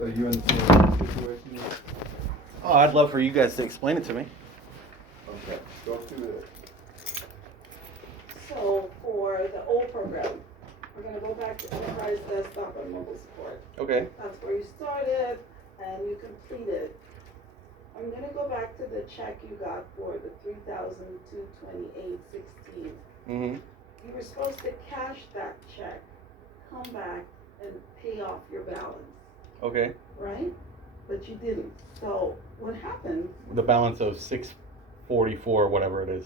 So you understand the situation? Oh, I'd love for you guys to explain it to me. Okay, go through it. So for the old program, we're gonna go back to enterprise desktop and mobile support. Okay. That's where you started and you completed. I'm gonna go back to the check you got for the $3,228.16. Mm-hmm. You were supposed to cash that check, come back and pay off your balance, Okay. right? But you didn't. So what happened? The balance of 644, whatever it is.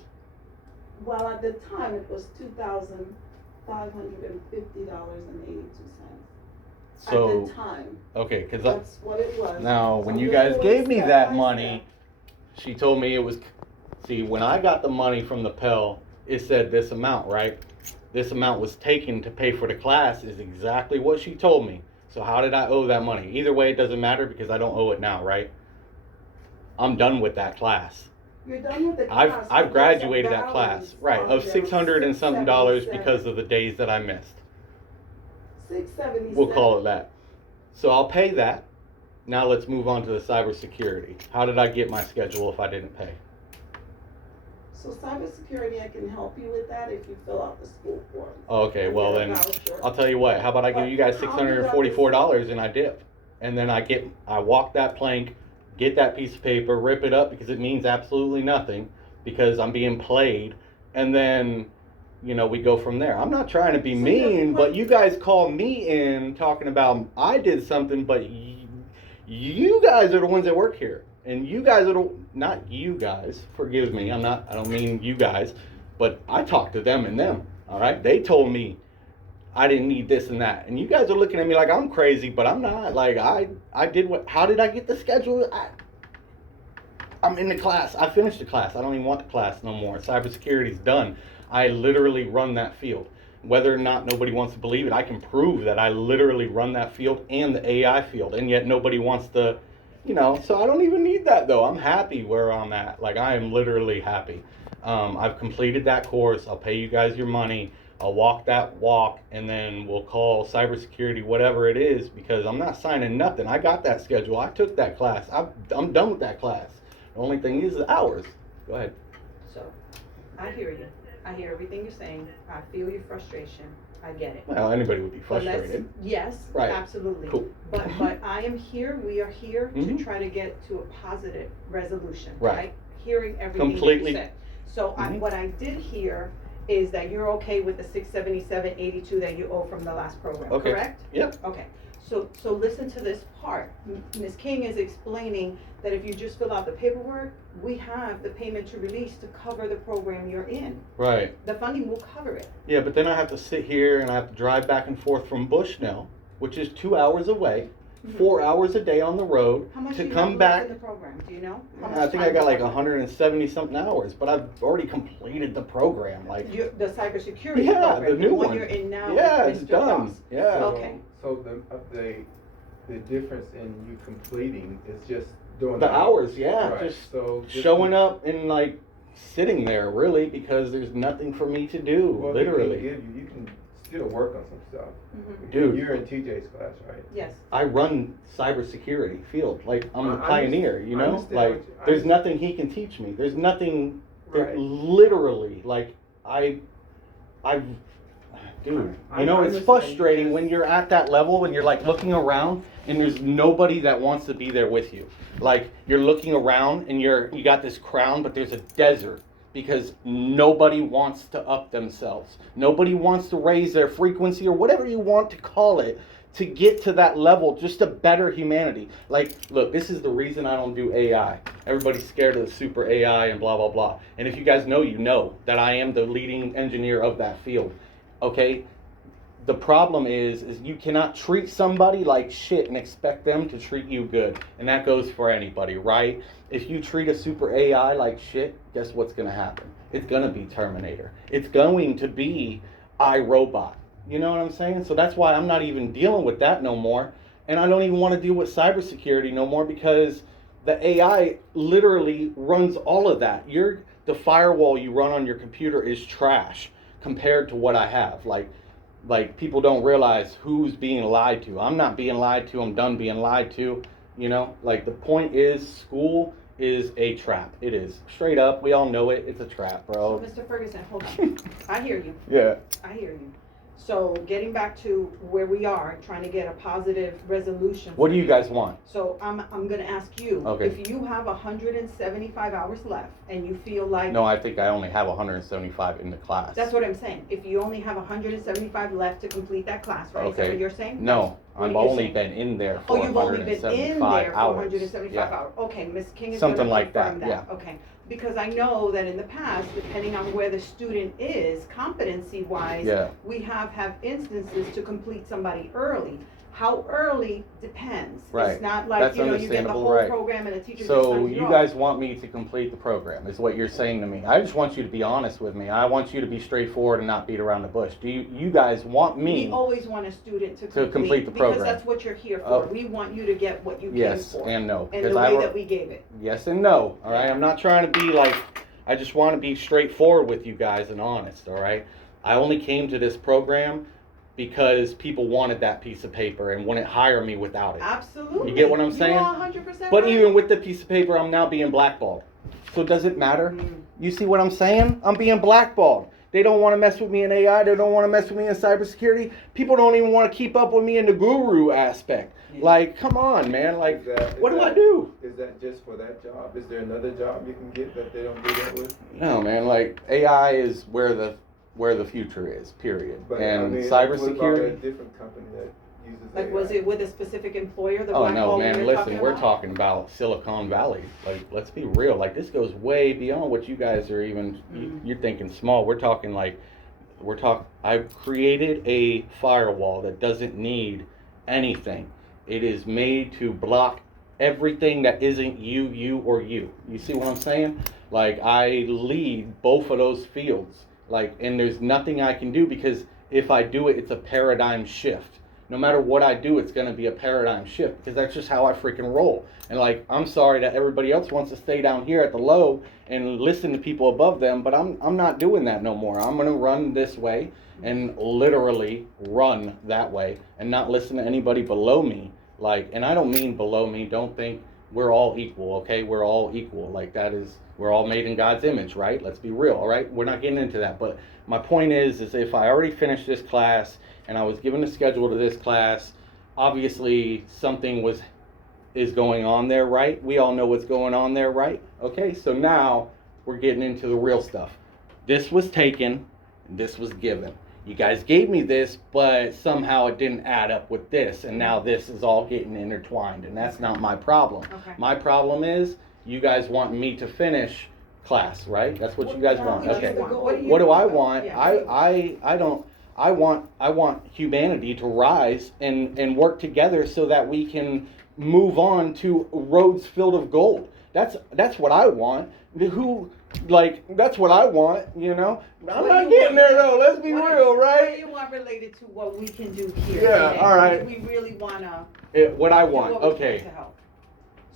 Well, at the time it was $2,550.82. So, At the time, okay, because that's what it was. now So when you this guys was gave me step that by money, she told me it was, see, when I got the money from the Pell, it said this amount, right? This amount was taken to pay for the class is exactly what she told me. So how did I owe that money? Either way, it doesn't matter because I don't owe it now, right? I'm done with that class. You're done with the class. I've but graduated there's a that class, balance right, on of there, $600 and something dollars $677. because of the days that I missed. $677. We'll call it that. So I'll pay that. Now let's move on to the cybersecurity. How did I get my schedule if I didn't pay? So cybersecurity, I can help you with that if you fill out the school forms. Okay, And well get a then, voucher. I'll tell you what, how about I give you guys But how you got $644 and I dip? And then I walk that plank, get that piece of paper, rip it up because it means absolutely nothing because I'm being played. And then, you know, we go from there. I'm not trying to be So mean, you're but you guys call me in talking about I did something, but you guys are the ones that work here. And you guys are not you guys, forgive me, I don't mean you guys, but I talked to them and them, all right? They told me I didn't need this and that. And you guys are looking at me like I'm crazy, but I'm not. Like, I did how did I get the schedule? I'm in the class. I finished the class. I don't even want the class no more. Cybersecurity's done. I literally run that field. Whether or not nobody wants to believe it, I can prove that I literally run that field and the AI field, and yet nobody wants to, you know, so I don't even need that though. I'm happy where I'm at. Like, I am literally happy. I've completed that course. I'll pay you guys your money. I'll walk that walk, and then we'll call cybersecurity whatever it is because I'm not signing nothing. I got that schedule. I took that class. I'm done with that class. The only thing is the hours. Go ahead. So, I hear you. I hear everything you're saying. I feel your frustration. I get it. Well, anybody would be But frustrated. yes, Right. absolutely. Cool. But I am here, we are here Mhm. to try to get to a positive resolution, Right. right? Hearing everything that Completely. you said. So Mhm. what I did hear is that you're okay with the 677.82 that you owe from the last program, Okay. correct? Yep. Okay, so listen to this part. Ms. King is explaining that if you just fill out the paperwork, we have the payment to release to cover the program you're in. Right. The funding will cover it. Yeah, but then I have to sit here and I have to drive back and forth from Bushnell, which is 2 hours away, 4 hours a day on the road How much to do you come have back. left in the program, do you know? How much I think time I got like left? 170 something hours, but I've already completed the program. Like, The cybersecurity yeah, program, the new one one. you're in now Yeah, with it's Mr. done. Ross. Yeah. Okay. So the difference in you completing is just doing The hours, yeah, Right. just So showing up and like sitting there really because there's nothing for me to do, Well, literally. you can still work on some stuff. Mhm. Dude. You're in TJ's class, right? Yes. I run cybersecurity field. Like, I'm the I pioneer, you I know? understand Like, what you- I there's understand. nothing he can teach me. There's nothing that Right. literally, like, dude, I you know, it's understand. frustrating when you're at that level, when you're like looking around and there's nobody that wants to be there with you. Like, you're looking around and you got this crown, but there's a desert because nobody wants to up themselves. Nobody wants to raise their frequency or whatever you want to call it to get to that level, just to better humanity. Like, look, this is the reason I don't do AI. Everybody's scared of the super AI and blah, blah, blah. And if you guys know, you know that I am the leading engineer of that field. Okay? The problem is you cannot treat somebody like shit and expect them to treat you good. And that goes for anybody, right? If you treat a super AI like shit, guess what's going to happen? It's going to be Terminator. It's going to be iRobot. You know what I'm saying? So that's why I'm not even dealing with that no more. And I don't even want to deal with cybersecurity no more because the AI literally runs all of that. The firewall you run on your computer is trash compared to what I have. Like, like people don't realize who's being lied to. I'm not being lied to. I'm done being lied to. You know, like the point is, school is a trap. It is straight up. We all know it. It's a trap, So, bro. Mr. Ferguson, hold on. I hear you. Yeah. I hear you. So getting back to where we are, trying to get a positive resolution. What do you guys want? So I'm gonna ask you, Okay. if you have 175 hours left and you feel like. No, I think I only have 175 in the class. That's what I'm saying. If you only have 175 left to complete that class, right? Is that Okay. what you're saying? No, What I've are you only saying? been in there Oh, for you've only been in 175 there for hours. 175 Yeah. hours. Okay, Ms. King is Something gonna like that, confirm that. Okay. Because I know that in the past, depending on where the student is, competency-wise, Yeah. we have instances to complete somebody early. How early depends. Right. It's not like, That's you get the understandable, whole right. program and the teacher just So signs you off. guys want me to complete the program, is what you're saying to me. I just want you to be honest with me. I want you to be straightforward and not beat around the bush. Do you guys want me? We always want a student to complete the because program. that's what you're here for. Oh. We want you to get what you Yes came for. and no. And 'cause the I way wrote- that we gave it. Yes and no, all right? I'm not trying to be like, I just want to be straightforward with you guys and honest, all right? I only came to this program because people wanted that piece of paper and wouldn't hire me without it. Absolutely. You get what I'm saying? You are 100% But right. even with the piece of paper, I'm now being blackballed. So does it matter? Mm. You see what I'm saying? I'm being blackballed. They don't want to mess with me in AI. They don't want to mess with me in cybersecurity. People don't even want to keep up with me in the guru aspect. Like, come on, man. Like, what do I do? Is that just for that job? Is there another job you can get that they don't do that with? No, man. Like, AI is where the future is. Period. But And I mean, what about a cybersecurity. different company that uses Like, AI? was it with a specific employer, the Oh black no, hole man! you're Listen, we're about? talking about Silicon Valley. Like, let's be real. Like, this goes way beyond what you guys are even. You're thinking small. We're talking like, I've created a firewall that doesn't need anything. It is made to block everything that isn't you, or you. You see what I'm saying? Like, I lead both of those fields. Like, and there's nothing I can do because if I do it, it's a paradigm shift. No matter what I do, it's going to be a paradigm shift because that's just how I freaking roll. And like, I'm sorry that everybody else wants to stay down here at the low and listen to people above them, but I'm not doing that no more. I'm going to run this way and literally run that way and not listen to anybody below me. Like, and I don't mean below me. Don't think we're all equal, okay? We're all equal. Like, we're all made in God's image, right? Let's be real, all right? We're not getting into that. But my point is if I already finished this class and I was given a schedule to this class, obviously something is going on there, right? We all know what's going on there, right? Okay, so now we're getting into the real stuff. This was taken, this was given. You guys gave me this, but somehow it didn't add up with this, and now this is all getting intertwined, and that's not my problem. Okay. My problem is you guys want me to finish class, right? That's what you guys want. What do Okay. you want? What do you What do I want? want? Yeah. I want humanity to rise and work together so that we can move on to roads filled of gold. That's what I want. That's what I want, you know? I'm What not do you getting want? there though, let's be What real, do right? you want related to what we can do here? Yeah, today? all right. We really wanna What I do want, what we can okay. to help.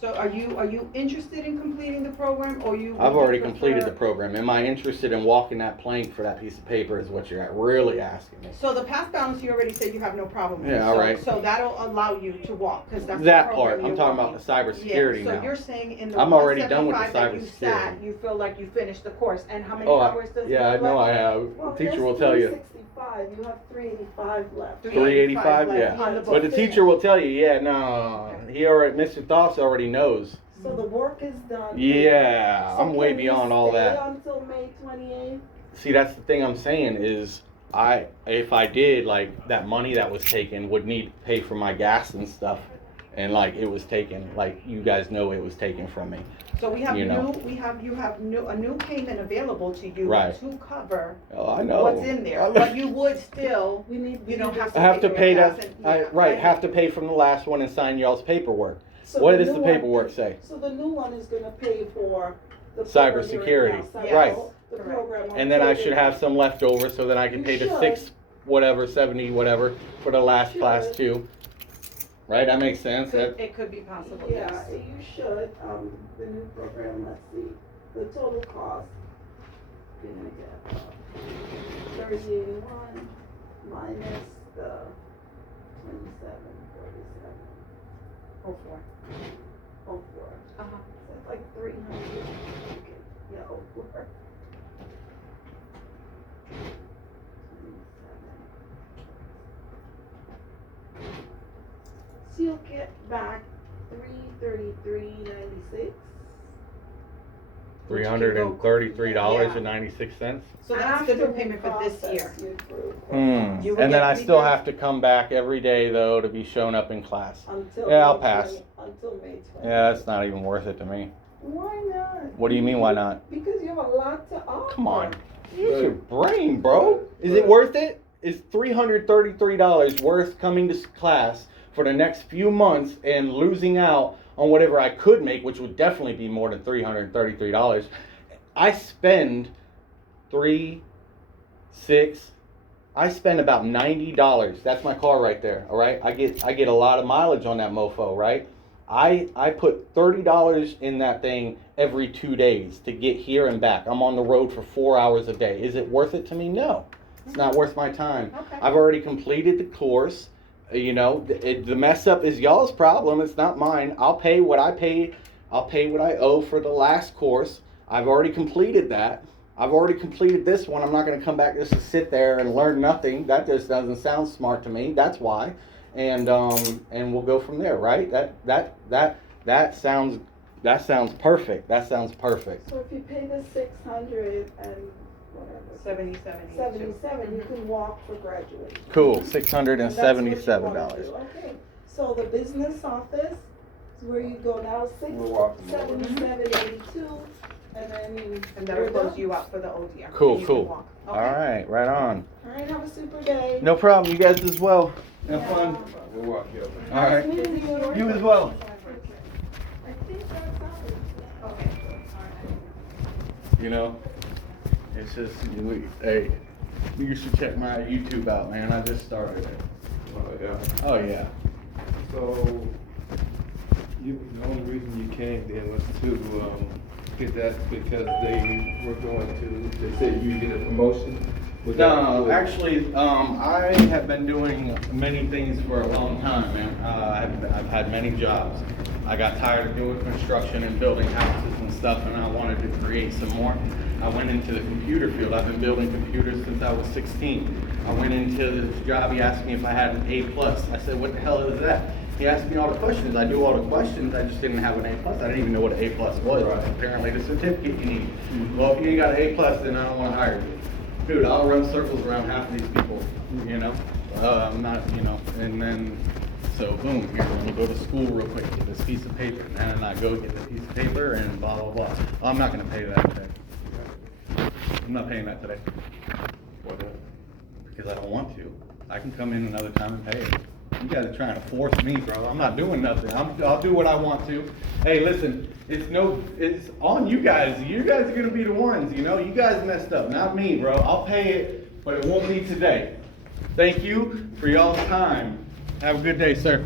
So are you interested in completing the program, or you? I've would already prefer- completed the program. Am I interested in walking that plank for that piece of paper is what you're really asking me. So the pass balance, you already said you have no problem with. Yeah, all right. So that'll allow you to walk, because that's the That program part, I'm you're talking walking. about the cybersecurity Yeah, so now. you're saying in the I'm already done with the 175 that you cybersecurity. sat, you feel like you finished the course, and how many Oh, hours does it yeah, I have know I left? have. Well, Teacher there's will tell you. 365, you have 385 left. 385, left yeah. on the But the book. teacher will tell you, yeah, no, Mr. Thoss already knows. So the work is done. Yeah, So I'm way can you beyond all stay that. until May 28th? See, that's the thing I'm saying is if I did, like, that money that was taken would need to pay for my gas and stuff. And like, it was taken, like, you guys know it was taken from me. So we have You know. you have a new payment available to you Right. to cover Oh, I know. what's in there, but you would still, We need. you don't have I have to pay gas that, and- yeah, right, I- have to pay from the last one and sign y'all's paperwork. So What the does the new one- paperwork say? So the new one is gonna pay for the. Cybersecurity, program you're in now, right. The Correct. program. And then I should have some left over so that I can You pay the should. 70 whatever for the last You class should. too. Right, that makes sense. It could be possible, Yeah, yes. you should, the new program, let's see, the total cost. Gonna get, 3081 minus the 2747. Oh, 4. Oh, 4. Uh-huh. So it's like 300. Okay. Yeah, oh, 4. 27. So you'll get back $333.96. $333.96. So that's the new payment for this year. You would And then get I still 330 have to come back every day though to be shown up in class. Until Yeah, I'll May pass. 20 Until May 20. Yeah, that's not even worth it to me. Why not? What do you mean, why not? Because you have a lot to offer. Come on. Use your brain, bro. Is it worth it? Is $333 worth coming to class for the next few months and losing out on whatever I could make, which would definitely be more than $333? I spend I spend about $90. That's my car right there, all right? I get a lot of mileage on that mofo, right? I put $30 in that thing every 2 days to get here and back. I'm on the road for 4 hours a day. Is it worth it to me? No. It's not worth my time. Okay. I've already completed the course. You know, the mess up is y'all's problem. It's not mine. I'll pay what I paid. I'll pay what I owe for the last course. I've already completed that. I've already completed this one. I'm not going to come back just to sit there and learn nothing. That just doesn't sound smart to me. That's why. And we'll go from there, right? That sounds perfect. That sounds perfect. So if you pay the 600 and whatever. 77, you can walk for graduation. Cool. And that's what you $677. wanna do. Okay, so the business office is where you go now, We're walking over. 677.82, and then you. And that'll close you out for the ODR. Cool, You can cool. walk. All Okay. right, right on. All right, have a super day. No problem. You guys as well. Have Yeah. fun. We'll walk you over. All right. Nice meeting you. You as well. I think that's all. Okay. You know, it's just, hey, you should check my YouTube out, man. I just started it. Yeah. Oh, yeah. So, the only reason you came then was to get that because they were going to, they said you get a promotion? Was that- No, actually, I have been doing many things for a long time, man. I've had many jobs. I got tired of doing construction and building houses and stuff, and I wanted to create some more. I went into the computer field. I've been building computers since I was 16. I went into this job. He asked me if I had an A+. I said, what the hell is that? He asked me all the questions. I do all the questions. I just didn't have an A+. I didn't even know what an A+ was. Right. Apparently the certificate you need. Well, if you ain't got an A+, then I don't want to hire you. Dude, I'll run circles around half of these people, you know? I'm not, you know, and then, so boom, here, let me go to school real quick, get this piece of paper, and then I go get the piece of paper and blah, blah, blah. I'm not gonna pay that today. I'm not paying that today. Why not? Because I don't want to. I can come in another time and pay it. You guys are trying to force me, bro. I'm not doing nothing. I'll do what I want to. Hey, listen, it's on you guys. You guys are gonna be the ones, you know? You guys messed up, not me, bro. I'll pay it, but it won't be today. Thank you for y'all's time. Have a good day, sir.